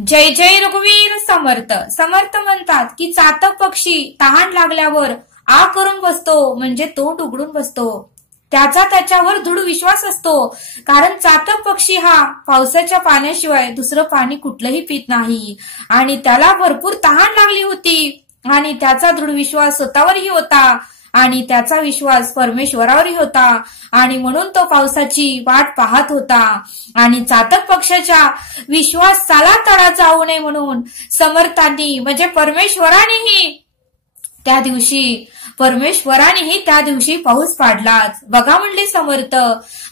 जय जय रघुवीर समर्थ. समर्थ म्हणतात की चातक पक्षी तहान लागल्यावर आ करून बसतो म्हणजे तोंड उघडून बसतो. त्याचा त्याच्यावर दृढ विश्वास असतो. कारण चातक पक्षी हा पावसाच्या पाण्याशिवाय दुसरं पाणी कुठलंही पित नाही आणि त्याला भरपूर तहान लागली होती आणि त्याचा दृढ विश्वास स्वतःवरही होता आणि त्याचा विश्वास परमेश्वरावरही होता आणि म्हणून तो पावसाची वाट पाहत होता. आणि चातक पक्षाच्या विश्वासाला तडा जाऊ नये म्हणून समर्थांनी म्हणजे परमेश्वरानेही त्या दिवशी पाऊस पाडलाच. बघा म्हणले समर्थ,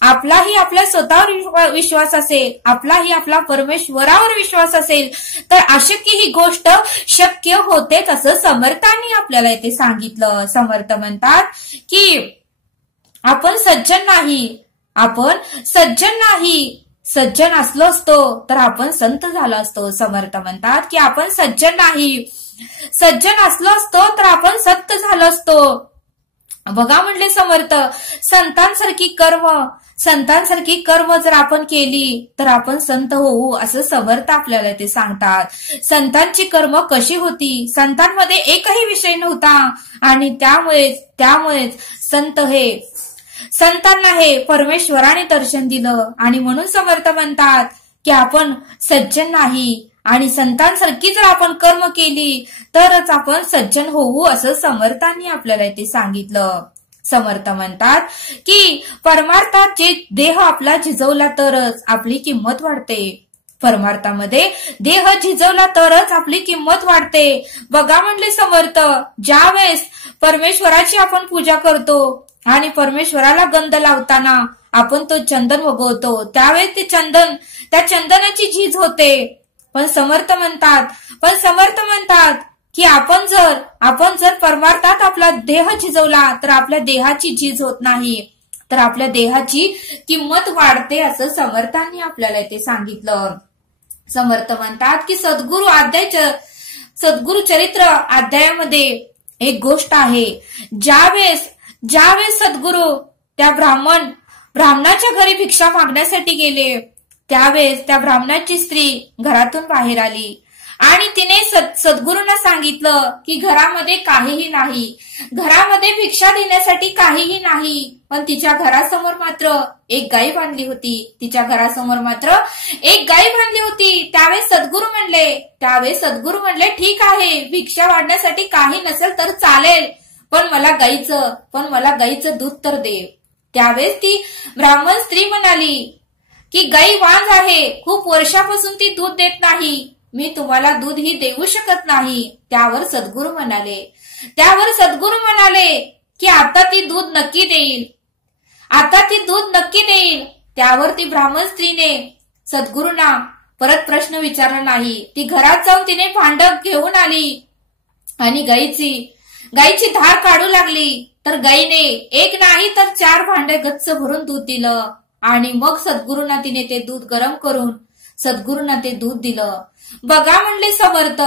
आपलाही आपल्या स्वतःवर विश्वास असेल, आपलाही आपला परमेश्वरावर विश्वास असेल तर अशक्य ही गोष्ट शक्य होते असं समर्थांनी आपल्याला इथे सांगितलं. समर्थ म्हणतात की आपण सज्जन नाही, सज्जन असलो असतो तर आपण संत झालो असतो. समर्थ म्हणतात की आपण सज्जन असलो असतो तर आपण संत झालो असतो. बघा म्हणले समर्थ, संतांसारखी कर्म जर आपण केली तर आपण संत होऊ असं समर्थ आपल्याला ते सांगतात. संतांची कर्म कशी होती? संतांमध्ये एकही विषय नव्हता आणि त्यामुळेच संतांना हे परमेश्वराने दर्शन दिलं आणि म्हणून समर्थ म्हणतात की आपण सज्जन नाही आणि संतांसारखी जर आपण कर्म केली तरच आपण सज्जन होऊ असं समर्थांनी आपल्याला इथे सांगितलं. समर्थ म्हणतात की परमार्थात जे देह आपला झिजवला तरच आपली किंमत वाढते. परमार्थामध्ये देह झिजवला तरच आपली किंमत वाढते. बघा म्हणले समर्थ, ज्या वेळेस परमेश्वराची आपण पूजा करतो आणि परमेश्वराला गंध लावताना आपण तो चंदन वगळतो त्यावेळेस त्या चंदनाची झीज होते. पण समर्थ म्हणतात की आपण जर परमार्थात आपला देह झिजवला तर आपल्या देहाची झीज होत नाही, तर आपल्या देहाची किंमत वाढते असं समर्थांनी आपल्याला इथे सांगितलं. समर्थ म्हणतात की सद्गुरु चरित्र अध्यायामध्ये एक गोष्ट आहे. ज्यावेळेस सद्गुरु त्या ब्राह्मणाच्या घरी भिक्षा मागण्यासाठी गेले त्यावेळेस त्या ब्राह्मणाची स्त्री घरातून बाहेर आली आणि तिने सद्गुरूंना सांगितलं की घरामध्ये काहीही नाही, घरामध्ये भिक्षा देण्यासाठी काहीही नाही, पण तिच्या घरासमोर मात्र एक गाय बांधली होती. त्यावेळेस सद्गुरू म्हणले ठीक आहे, भिक्षा वाढण्यासाठी काही नसेल तर चालेल, पण मला गाईचं दूध तर दे. त्यावेळेस ती ब्राह्मण स्त्री म्हणाली की गाई वांझ आहे, खूप वर्षापासून ती दूध देत नाही, मी तुम्हाला दूध ही देऊ शकत नाही. त्यावर सद्गुरू म्हणाले की आता ती दूध नक्की देईल. त्यावर ती ब्राह्मण स्त्रीने सद्गुरूंना परत प्रश्न विचारला नाही. ती घरात जाऊन तिने भांड घेऊन आली आणि गाईची धार काढू लागली तर गाईने एक नाही तर 4 भांडे गच्च भरून दूध दिलं आणि मग सद्गुरूंना तिने ते दूध गरम करून सद्गुरूंना ते दूध दिलं. बघा म्हणले समर्थ,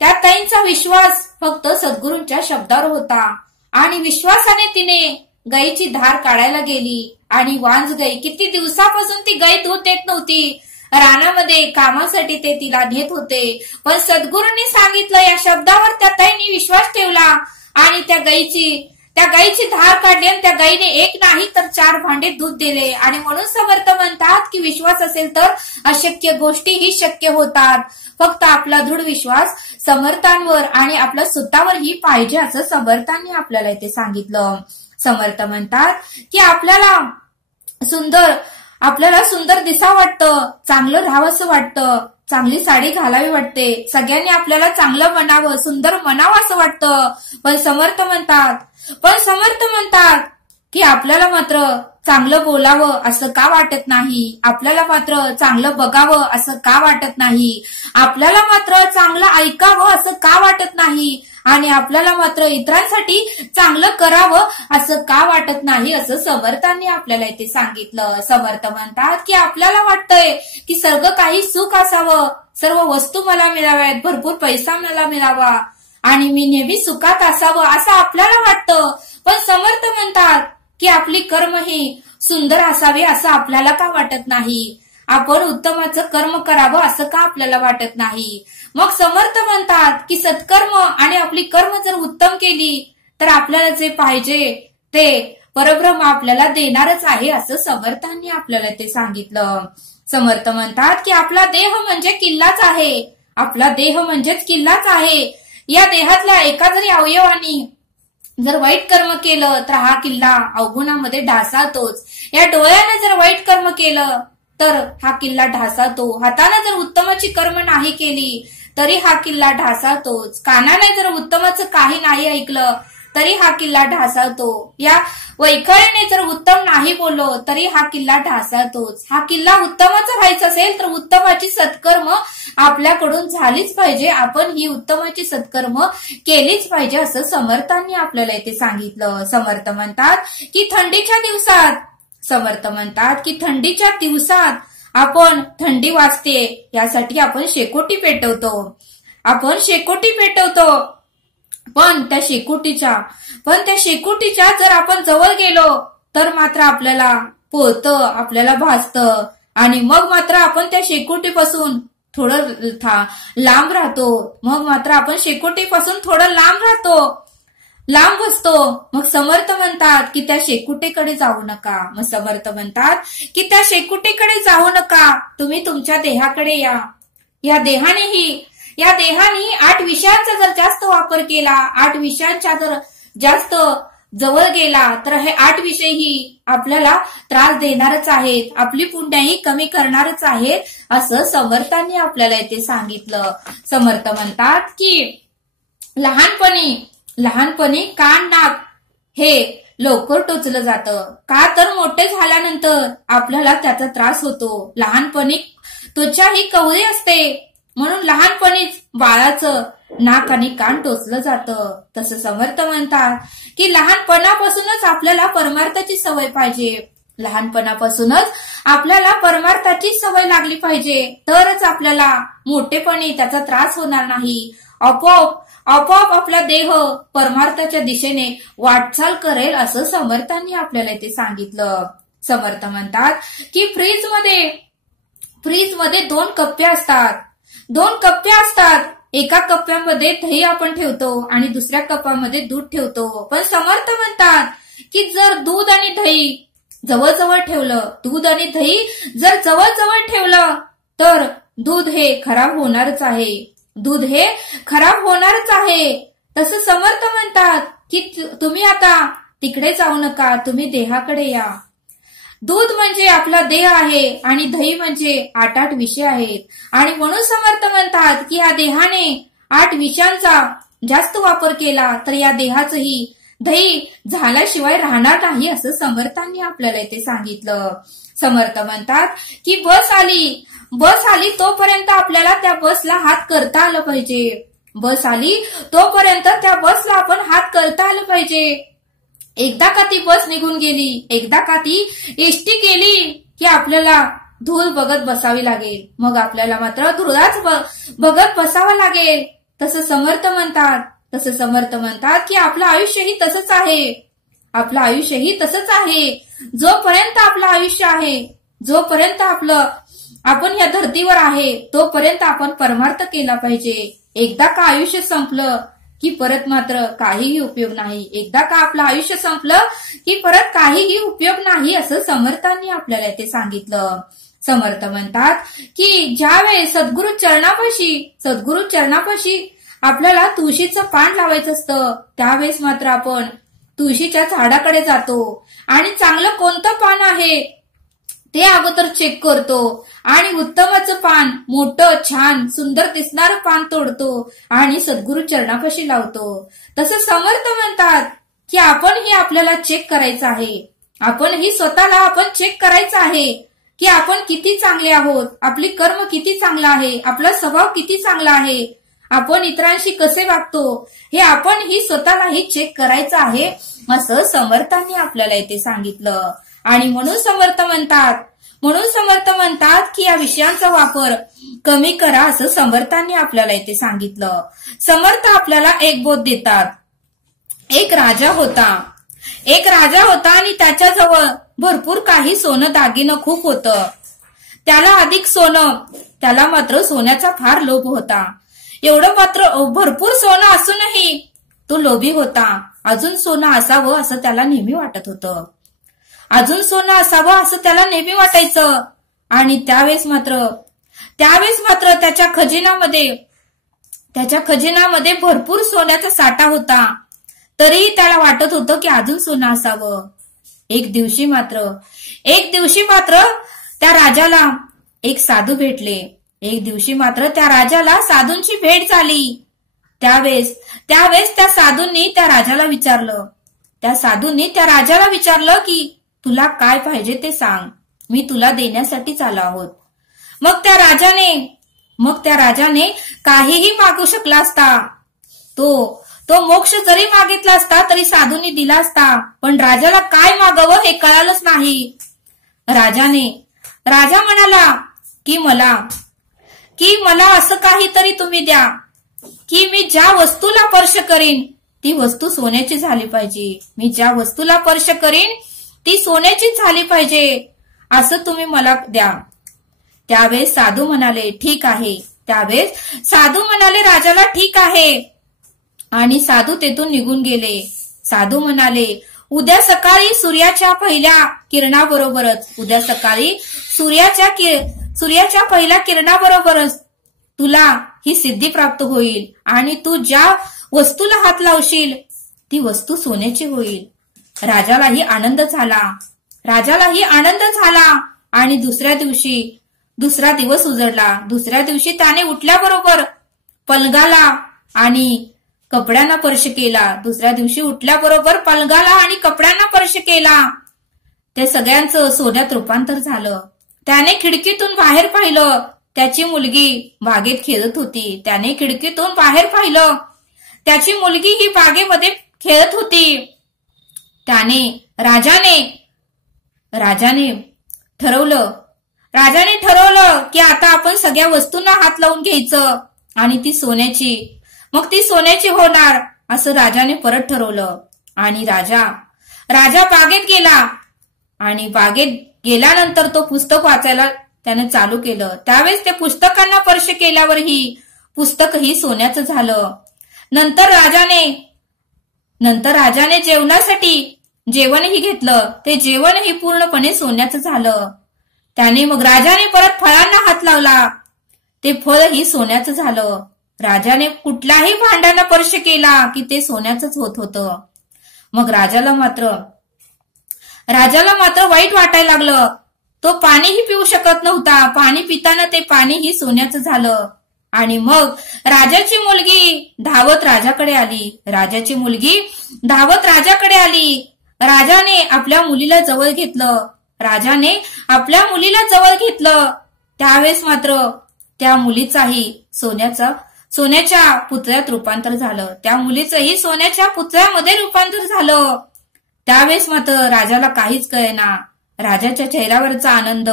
त्या ताईंचा विश्वास फक्त सद्गुरूंच्या शब्दावर होता आणि विश्वासाने तिने गाईची धार काढायला गेली आणि वांझ गाई, किती दिवसापासून ती गाई दूध देत नव्हती, रानामध्ये कामासाठी ते तिला नेत होते, पण सद्गुरूंनी सांगितलं या शब्दावर त्या ताईंनी विश्वास ठेवला आणि त्या गाईची धार काढली आणि त्या गाईने एक नाही तर 4 भांडे दूध दिले. आणि म्हणून समर्थ म्हणतात की विश्वास असेल तर अशक्य गोष्टीही शक्य होतात. फक्त आपला दृढ विश्वास समर्थांवर आणि आपल्या स्वतःवरही पाहिजे असं समर्थांनी आपल्याला इथे सांगितलं. समर्थ म्हणतात की आपल्याला सुंदर दिसा वाटतं, चांगलं राहावंसं वाटतं, चांगली साडी घालावी वाटते, सगळ्यांनी आपल्याला चांगलं म्हणावं, सुंदर म्हणावं असं वाटतं, पण समर्थ म्हणतात की आपल्याला मात्र चांगलं बोलावं असं का वाटत नाही, आपल्याला मात्र चांगलं बघावं असं का वाटत नाही, आपल्याला मात्र चांगलं ऐकावं असं का वाटत नाही आणि आपल्याला मात्र इतरांसाठी चांगलं करावं असं का वाटत नाही असं समर्थांनी आपल्याला इथे सांगितलं. समर्थ म्हणतात की आपल्याला वाटतंय की सगळं काही सुख असावं, सर्व वस्तू मला मिळाव्यात, भरपूर पैसा मला मिळावा आणि मी नेहमी सुखात असावं असं आपल्याला वाटतं, पण समर्थ म्हणतात की आपली कर्म ही सुंदर असावी असं आपल्याला का वाटत नाही. आपण उत्तमाचं कर्म करावं असं का आपल्याला वाटत नाही? मग समर्थ म्हणतात की सत्कर्म आणि आपली कर्म जर उत्तम केली तर आपल्याला जे पाहिजे ते परब्रह्म आपल्याला देणारच आहे असं समर्थांनी आपल्याला ते सांगितलं. समर्थ म्हणतात की आपला देह म्हणजे किल्लाच आहे. आपला देह म्हणजेच किल्लाच आहे. या देहातल्या एका जरी अवयवानी जर वाईट कर्म केलं तर हा किल्ला अवगुणामध्ये ढासाळतोच. या डोळ्याने जर वाईट कर्म केलं तर हा किल्ला ढासाळतो. हाताने जर उत्तमाची कर्म नाही केली तरी हा किल्ला ढासाळतोच. कानाने जर उत्तमाचं काही नाही ऐकलं तरी हा किल्ला ढासाळतो. या वैखरीने जर उत्तम नाही बोललो तरी हा किल्ला ढासाळतोच. हा किल्ला उत्तमाचा राहायचा असेल तर उत्तमाची सत्कर्म आपल्याकडून झालीच पाहिजे. आपण ही उत्तमाची सत्कर्म केलीच पाहिजे असं समर्थांनी आपल्याला इथे सांगितलं. समर्थ म्हणतात की थंडीच्या दिवसात आपण थंडी वाजते यासाठी आपण शेकोटी पेटवतो. पण त्या शेकोटीच्या जर आपण जवळ गेलो तर मात्र आपल्याला पोळतं, आपल्याला भाजतं आणि मग मात्र आपण त्या शेकोटीपासून थोडं लांब राहतो. लांब बसतो. मग समर्थ म्हणतात की त्या शेकोटीकडे जाऊ नका. तुम्ही तुमच्या देहाकडे या. या देहाने 8 विषयांचा जर जास्त वापर केला, 8 विषयांच्या जर जास्त जवळ गेला तर हे 8 विषयही आपल्याला त्रास देणारच आहेत. आपली पुण्याही कमी करणारच आहेत असं समर्थांनी आपल्याला इथे सांगितलं. समर्थ म्हणतात की लहानपणी कान नाक हे लवकर टोचलं जातं. का तर मोठे झाल्यानंतर आपल्याला त्याचा त्रास होतो. लहानपणी त्वचा ही कवळी असते म्हणून लहानपणीच बाळाचं नाक आणि कान टोचलं जातं. तसं समर्थ म्हणतात की लहानपणापासूनच आपल्याला परमार्थाची सवय पाहिजे. लागली पाहिजे तरच आपल्याला मोठेपणी त्याचा त्रास होणार नाही. आपोआप आपला देह परमार्थाच्या दिशेने वाटचाल करेल असं समर्थांनी आपल्याला इथे सांगितलं. समर्थ म्हणतात की फ्रीजमध्ये 2 कप्पे असतात. एका कप्प्यामध्ये दही आपण ठेवतो आणि दुसऱ्या कप्प्यामध्ये दूध ठेवतो. पण समर्थ म्हणतात की जर दूध आणि दही जवळ ठेवलं तर दूध हे खराब होणारच आहे. तसं समर्थ म्हणतात की तुम्ही आता तिकडे जाऊ नका, तुम्ही देहाकडे या. दूध म्हणजे आपला देह आहे आणि दही म्हणजे 8 विषय आहेत. आणि म्हणून समर्थ म्हणतात की या देहाने 8 विषयांचा जास्त वापर केला तर या देहाचंही दही झाल्याशिवाय राहणार नाही असं समर्थांनी आपल्याला इथे सांगितलं. समर्थ म्हणतात की बस आली तोपर्यंत आपल्याला त्या बसला हात करता आलं पाहिजे. एकदा का ती बस निघून गेली, एकदा का ती एसटी गेली की आपल्याला धूळ बघत बसावी लागेल. मग आपल्याला मात्र धुळाच बघत बसावा लागेल. तसं समर्थ म्हणतात की आपलं आयुष्यही तसंच आहे. जोपर्यंत आपलं आयुष्य आहे, जोपर्यंत आपण या धर्तीवर आहे तोपर्यंत आपण परमार्थ केला पाहिजे. एकदा का आयुष्य संपलं की परत मात्र काहीही उपयोग नाही. असं समर्थांनी आपल्याला ते सांगितलं. समर्थ म्हणतात की ज्यावेळेस सद्गुरु चरणापाशी आपल्याला तुळशीचं पान लावायचं असतं त्यावेळेस मात्र आपण तुळशीच्या झाडाकडे जातो आणि चांगलं कोणतं पान आहे ते अगोदर चेक करतो आणि उत्तमाचं पान, मोठं छान सुंदर दिसणारं पान तोडतो आणि सद्गुरु चरणापाशी लावतो. तसं समर्थ म्हणतात की आपणही आपल्याला चेक करायचं आहे. आपणही स्वतःला आपण चेक करायचं आहे की आपण किती चांगले आहोत, आपली कर्म किती चांगला आहे, आपला स्वभाव किती चांगला आहे, आपण इतरांशी कसे वागतो हे आपणही स्वतःलाही चेक करायचं आहे असं समर्थांनी आपल्याला इथे सांगितलं. आणि म्हणून समर्थ म्हणतात की या विषयांचा वापर कमी करा असं समर्थांनी आपल्याला इथे सांगितलं. समर्थ आपल्याला एक बोध देतात. एक राजा होता आणि त्याच्याजवळ भरपूर काही सोनं दागिनं खूप होतं. त्याला अधिक सोनं, त्याला मात्र सोन्याचा फार लोभ होता. एवढं मात्र भरपूर सोनं असूनही तो लोभी होता. अजून सोनं असावं असं त्याला नेहमी वाटत होतं. अजून सोनं असावं असं त्याला नेहमी वाटायचं. आणि त्यावेळेस मात्र त्याच्या खजिन्यामध्ये भरपूर सोन्याचा साठा होता. तरीही त्याला वाटत होतं की अजून सोनं असावं. एक दिवशी मात्र त्या राजाला एक साधू भेटले. एक दिवशी मात्र त्या राजाला साधूंची भेट झाली. त्यावेळेस त्या साधूंनी त्या राजाला विचारलं की तुला काय पाहिजे ते सांग, मी तुला देण्यासाठीच आलो आहोत. मग त्या राजाने काहीही मागू शकला असता. तो मोक्ष जरी मागितला असता तरी साधूंनी दिला असता. पण राजाला काय मागावं हे कळालंच नाही. राजा म्हणाला की मला असं काहीतरी तुम्ही द्या की मी ज्या वस्तूला स्पर्श करीन ती वस्तू सोन्याची झाली पाहिजे. मी ज्या वस्तूला स्पर्श करीन ती सोन्याचीच झाली पाहिजे, असं तुम्ही मला द्या. त्यावेळेस साधू म्हणाले ठीक आहे. राजाला ठीक आहे. आणि साधू तेथून निघून गेले. साधू म्हणाले उद्या सकाळी सूर्याच्या पहिल्या किरणाबरोबरच तुला ही सिद्धी प्राप्त होईल आणि तू ज्या वस्तूला हात लावशील ती वस्तू सोन्याची होईल. राजालाही आनंद झाला. आणि दुसरा दिवस उजडला. दुसऱ्या दिवशी त्याने उठल्याबरोबर पलंगाला आणि कपड्यांना स्पर्श केला. ते सगळ्यांचं सोन्यात रूपांतर झालं. त्याने खिडकीतून बाहेर पाहिलं. त्याची मुलगी बागेत खेळत होती. त्याची मुलगी ही बागेमध्ये खेळत होती. राजाने ठरवलं की आता आपण सगळ्या वस्तूंना हात लावून घ्यायचं आणि ती सोन्याची होणार असं राजाने परत ठरवलं. आणि राजा बागेत गेला. आणि बागेत गेल्यानंतर तो पुस्तक वाचायला त्याने चालू केलं. त्यावेळेस ते पुस्तकांना स्पर्श केल्यावरही पुस्तकही सोन्याचं झालं. नंतर राजाने जेवणासाठी जेवणही घेतलं. ते जेवणही पूर्णपणे सोन्याचं झालं. मग राजाने परत फळांना हात लावला. ते फळही सोन्याचं झालं. राजाने कुठल्याही भांड्याला स्पर्श केला की ते सोन्याचंच होत होतं. मग राजाला मात्र वाईट वाटायला लागलं. तो पाणीही पिऊ शकत नव्हता. पाणी पिताना ते पाणीही सोन्याचं झालं. आणि मग राजाची मुलगी धावत राजाकडे आली. राजाने आपल्या मुलीला जवळ घेतलं. त्यावेळेस मात्र त्या मुलीचाही सोन्याच्या पुतळ्यात रूपांतर झालं. त्यावेळेस मात्र राजाला काहीच कळेना. राजाच्या चेहऱ्यावरचा आनंद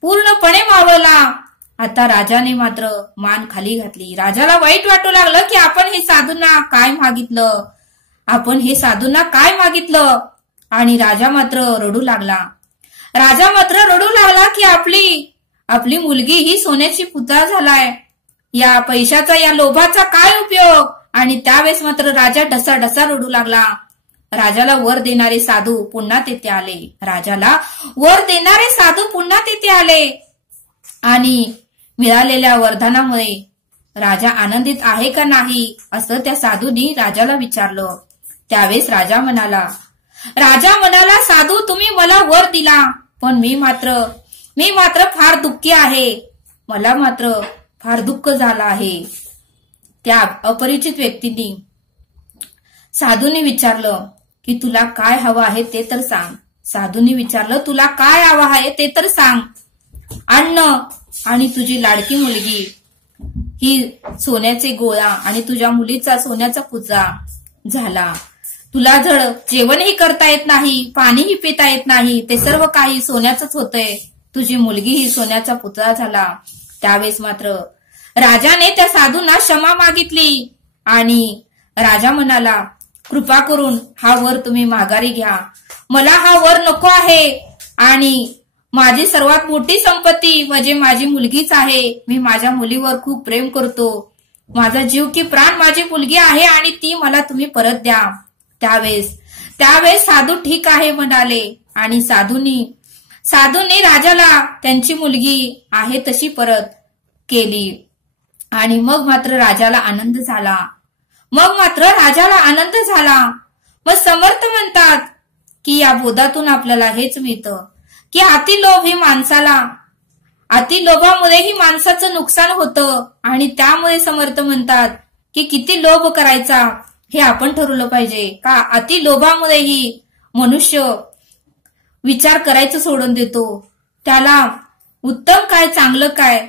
पूर्णपणे मावळला. आता राजाने मात्र मान खाली घातली. राजाला वाईट वाटू लागलं की आपण हे साधूंना काय मागितलं. आणि राजा मात्र रडू लागला की आपली मुलगी ही सोन्याची पुतळा झालाय. या पैशाचा, या लोभाचा काय उपयोग. आणि त्यावेळेस मात्र राजा ढसा रडू लागला. राजाला वर देणारे साधू पुन्हा तेथे आले. आणि मिळालेल्या वरदानामुळे राजा आनंदित आहे का नाही असं त्या साधूंनी राजाला विचारलं. त्यावेळेस राजा म्हणाला साधू तुम्ही मला वर दिला, पण मी मात्र फार दुःखी आहे. मला मात्र फार दुःख झालं आहे. त्या अपरिचित व्यक्तींनी साधूंनी विचारलं की तुला काय हवं आहे ते तर सांग. अन्न आणि तुझी लाडकी मुलगी ही सोन्याचे गोळा आणि तुझ्या मुलीचा सोन्याचा पुतळा झाला. तुला धड जेवणही करता येत नाही, पाणीही पिता येत नाही, ते सर्व काही सोन्याचंच होतंय. तुझी मुलगी ही सोन्याचा पुतळा झाला. त्यावेळेस मात्र राजाने त्या साधूंना क्षमा मागितली. आणि राजा म्हणाला कृपा करून हा वर तुम्ही माघारी घ्या. मला हा वर नको आहे आणि माझी सर्वात मोठी संपत्ती म्हणजे माझी मुलगीच आहे. मी माझ्या मुलीवर खूप प्रेम करतो. माझा जीव की प्राण माझी मुलगी आहे आणि ती मला तुम्ही परत द्या. त्यावेळेस साधू ठीक आहे म्हणाले आणि साधूंनी राजाला त्यांची मुलगी आहे तशी परत केली. आणि मग मात्र राजाला आनंद झाला. मग समर्थ म्हणतात की या बोधातून आपल्याला हेच मिळतं की अतिलोभामुळे ही माणसाचं नुकसान होतं. आणि त्यामुळे समर्थ म्हणतात की किती लोभ करायचा हे आपण ठरवलं पाहिजे. का अतिलोभामुळेही मनुष्य विचार करायचं सोडून देतो. त्याला उत्तम काय, चांगलं काय,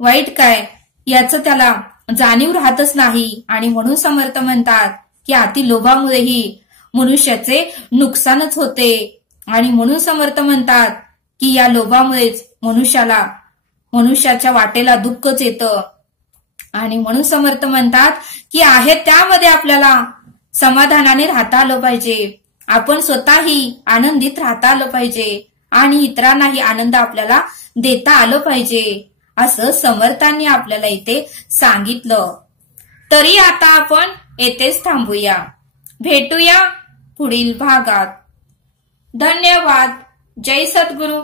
वाईट काय याचं त्याला जाणीव राहतच नाही. आणि म्हणून समर्थ म्हणतात की अतिलोभामुळेही मनुष्याचे नुकसानच होते. आणि म्हणून समर्थ म्हणतात की या लोभामुळेच मनुष्याच्या वाटेला दुःखच येतं. आणि म्हणून समर्थ म्हणतात की आहे त्यामध्ये आपल्याला समाधानाने राहता आलं पाहिजे. आपण स्वतःही आनंदित राहता आलं पाहिजे आणि इतरांनाही आनंद आपल्याला देता आलं पाहिजे असं समर्थांनी आपल्याला इथे सांगितलं. तरी आता आपण येथेच थांबूया. भेटूया पुढील भागात. धन्यवाद. जय सद्गुरू.